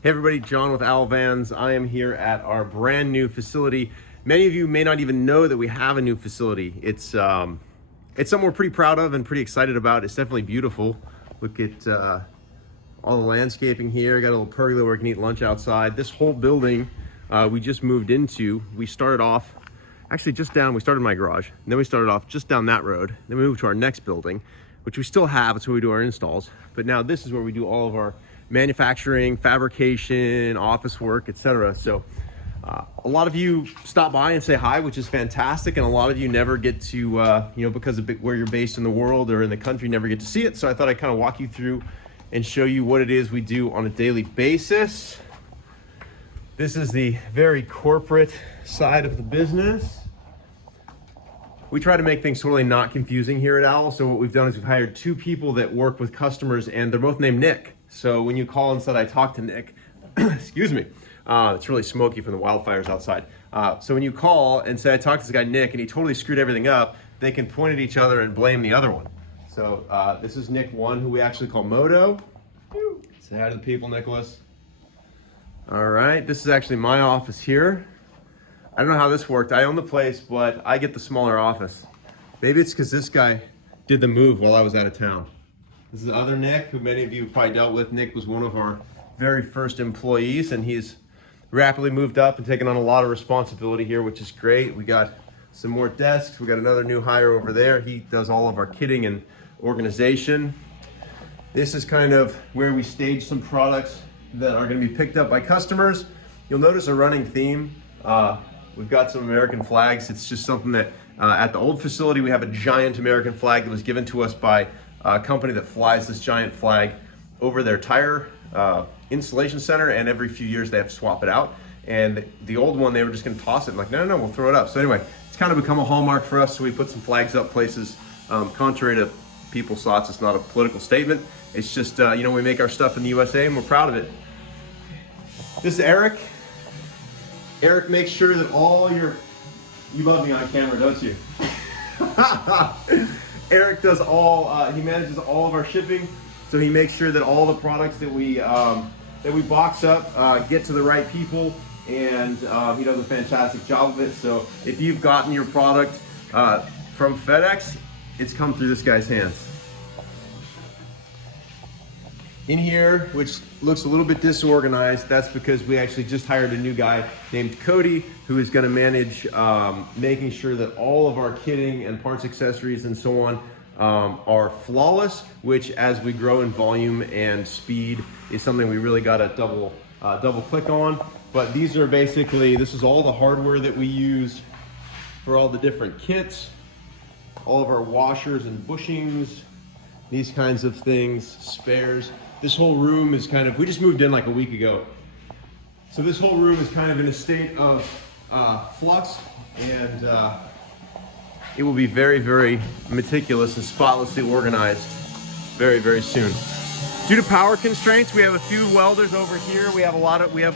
Hey everybody, John with Owl Vans. I am here at our brand new facility. Many of you may not even know that we have a new facility. It's something we're pretty proud of and pretty excited about. It's definitely beautiful. Look at all the landscaping here. Got a little pergola where we can eat lunch outside. This whole building we just moved into. We started off actually just down. We started in my garage, and then we started off just down that road. Then we moved to our next building, which we still have. It's where we do our installs. But now this is where we do all of our manufacturing, fabrication, office work, etc. So a lot of you stop by and say hi, which is fantastic, and a lot of you never get to, because of where you're based in the world or in the country, never get to see it. So I thought I'd kind of walk you through and show you what it is we do on a daily basis. This is the very corporate side of the business. We try to make things totally not confusing here at Owl. So what we've done is we've hired two people that work with customers, and they're both named Nick. So when you call and said, I talked to Nick, excuse me, it's really smoky from the wildfires outside. So when you call and say, I talked to this guy Nick and he totally screwed everything up, they can point at each other and blame the other one. So this is Nick 1, who we actually call Moto. Say hi to the people, Nicholas. All right, this is actually my office here. I don't know how this worked. I own the place, but I get the smaller office. Maybe it's because this guy did the move while I was out of town. This is the other Nick, who many of you have probably dealt with. Nick was one of our very first employees, and he's rapidly moved up and taken on a lot of responsibility here, which is great. We got some more desks. We got another new hire over there. He does all of our kitting and organization. This is kind of where we stage some products that are going to be picked up by customers. You'll notice a running theme. We've got some American flags. It's just something that at the old facility, we have a giant American flag that was given to us by a company that flies this giant flag over their tire installation center, and every few years they have to swap it out. And the old one, they were just gonna toss it. I'm like, no, we'll throw it up. So anyway, it's kind of become a hallmark for us, so we put some flags up places. Contrary to people's thoughts, it's not a political statement. It's just, we make our stuff in the USA and we're proud of it. This is Eric. Eric makes sure that all you love me on camera, don't you? Eric does he manages all of our shipping, so he makes sure that all the products that we box up get to the right people, and he does a fantastic job of it. So if you've gotten your product from FedEx, it's come through this guy's hands. In here, which looks a little bit disorganized, that's because we actually just hired a new guy named Cody, who is going to manage making sure that all of our kitting and parts, accessories, and so on are flawless, which as we grow in volume and speed is something we really got to double click on. But these are basically, this is all the hardware that we use for all the different kits, all of our washers and bushings, these kinds of things, spares. This whole room is we just moved in like a week ago. So this whole room is kind of in a state of flux, and it will be very, very meticulous and spotlessly organized very, very soon. Due to power constraints, we have a few welders over here. We have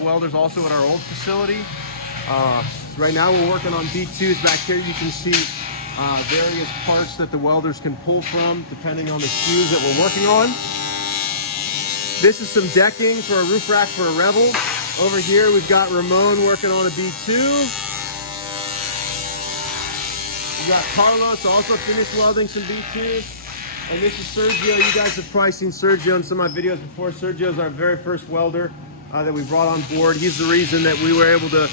welders also at our old facility. Right now we're working on B2s. Back here you can see various parts that the welders can pull from depending on the SKUs that we're working on. This is some decking for a roof rack for a Rebel. Over here we've got Ramon working on a B2. We've got Carlos also finished welding some B2s. And this is Sergio. You guys have probably seen Sergio in some of my videos before. Sergio's our very first welder that we brought on board. He's the reason that we were able to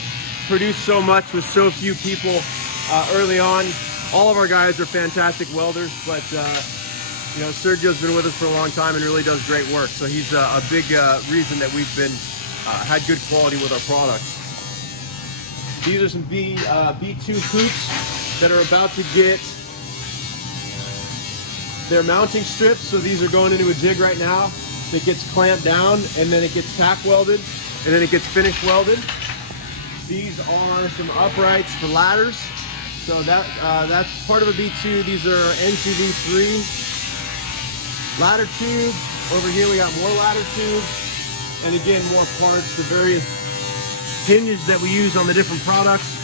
produce so much with so few people early on. All of our guys are fantastic welders, but Sergio's been with us for a long time and really does great work. So he's a big reason that we've been had good quality with our products. These are some B2 hoops that are about to get their mounting strips. So these are going into a jig right now. It gets clamped down, and then it gets tack welded, and then it gets finish welded. These are some uprights for ladders. So that's part of a B2. These are NTV3 ladder tubes. Over here we got more ladder tubes, and again more parts, the various hinges that we use on the different products.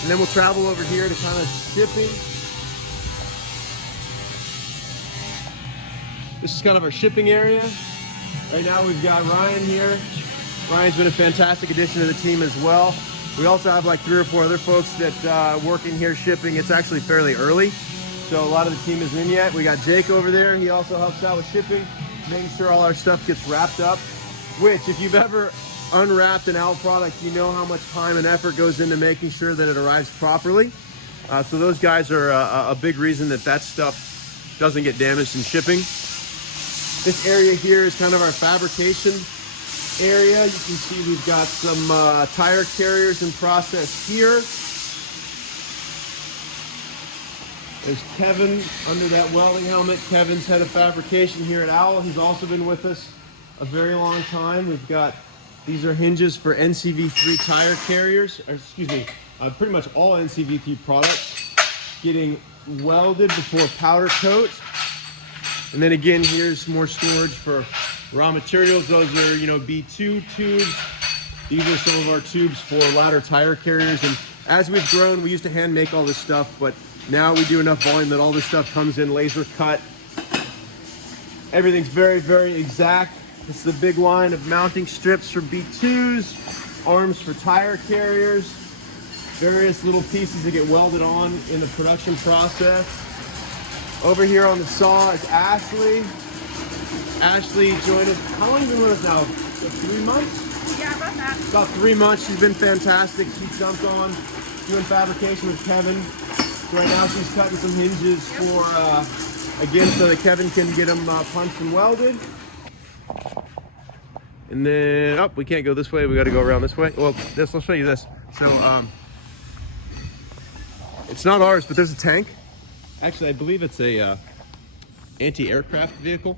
And then we'll travel over here to kind of shipping. This is kind of our shipping area. Right now we've got Ryan here. Ryan's been a fantastic addition to the team as well. We also have like 3 or 4 other folks that work in here shipping. It's actually fairly early, so a lot of the team isn't in yet. We got Jake over there. He also helps out with shipping, making sure all our stuff gets wrapped up, which if you've ever unwrapped an owl product, you know how much time and effort goes into making sure that it arrives properly. So those guys are a big reason that that stuff doesn't get damaged in shipping. This area here is kind of our fabrication area. You can see we've got some tire carriers in process here. There's Kevin under that welding helmet. Kevin's head of fabrication here at Owl. He's also been with us a very long time. We've got, these are hinges for NCV3 tire carriers, or excuse me, pretty much all NCV3 products getting welded before powder coat. And then again, here's more storage for raw materials. Those are, you know, B2 tubes. These are some of our tubes for ladder tire carriers. And as we've grown, we used to hand make all this stuff, but now we do enough volume that all this stuff comes in laser cut. Everything's very, very exact. This is a big line of mounting strips for B2s, arms for tire carriers, various little pieces that get welded on in the production process. Over here on the saw is Ashley. Ashley joined us, how long have you been with us now? 3 months? Yeah, about that. About 3 months. She's been fantastic. She jumped on doing fabrication with Kevin. So right now she's cutting some hinges for, again, so that Kevin can get them punched and welded. And then, oh, we can't go this way. We got to go around this way. Well, I'll show you this. So, it's not ours, but there's a tank. Actually, I believe it's a anti-aircraft vehicle.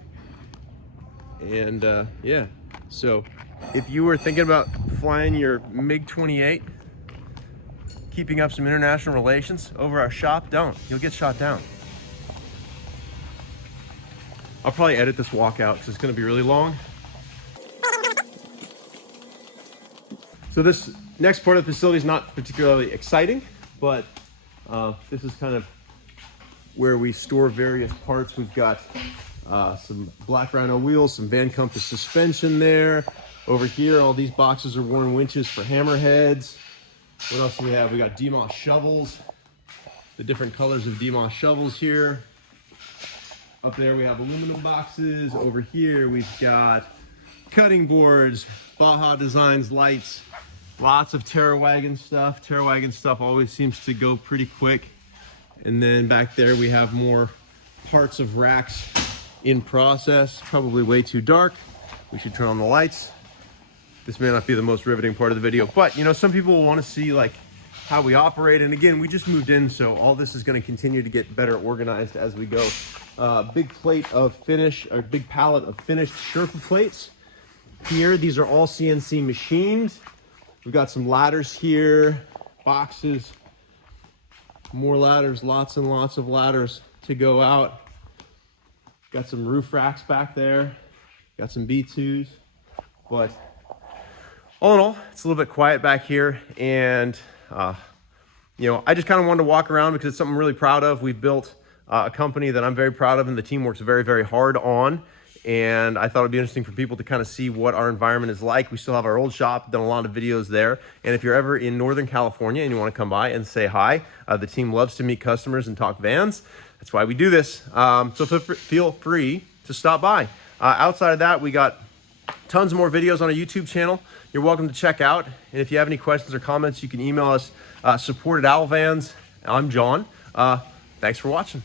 And yeah, so if you were thinking about flying your MiG-28, keeping up some international relations over our shop, don't. You'll get shot down. I'll probably edit this walk out because it's going to be really long. So this next part of the facility is not particularly exciting, but this is kind of where we store various parts. We've got some Black Rhino wheels, some Van Compass suspension there. Over here, all these boxes are worn winches for hammerheads. What else do we have? We got DMOS shovels, the different colors of DMOS shovels here. Up there we have aluminum boxes. Over here we've got cutting boards, Baja Designs lights, lots of Terrawagon stuff. Terrawagon stuff always seems to go pretty quick. And then back there we have more parts of racks in process. Probably way too dark. We should turn on the lights. This may not be the most riveting part of the video, but you know, some people will want to see like how we operate. And again, we just moved in, so all this is going to continue to get better organized as we go. Big plate of finish, or big pallet of finished Sherpa plates here. These are all CNC machined. We've got some ladders here, boxes, more ladders, lots and lots of ladders to go out. Got some roof racks back there. Got some B2s, but all in all, it's a little bit quiet back here. And, you know, I just kind of wanted to walk around because it's something I'm really proud of. We've built a company that I'm very proud of and the team works very, very hard on. And I thought it'd be interesting for people to kind of see what our environment is like. We still have our old shop, done a lot of videos there. And if you're ever in Northern California and you want to come by and say hi, the team loves to meet customers and talk vans. That's why we do this. So feel free to stop by. Outside of that, we got tons more videos on our YouTube channel you're welcome to check out. And if you have any questions or comments, you can email us, support@owlvans. I'm John. Thanks for watching.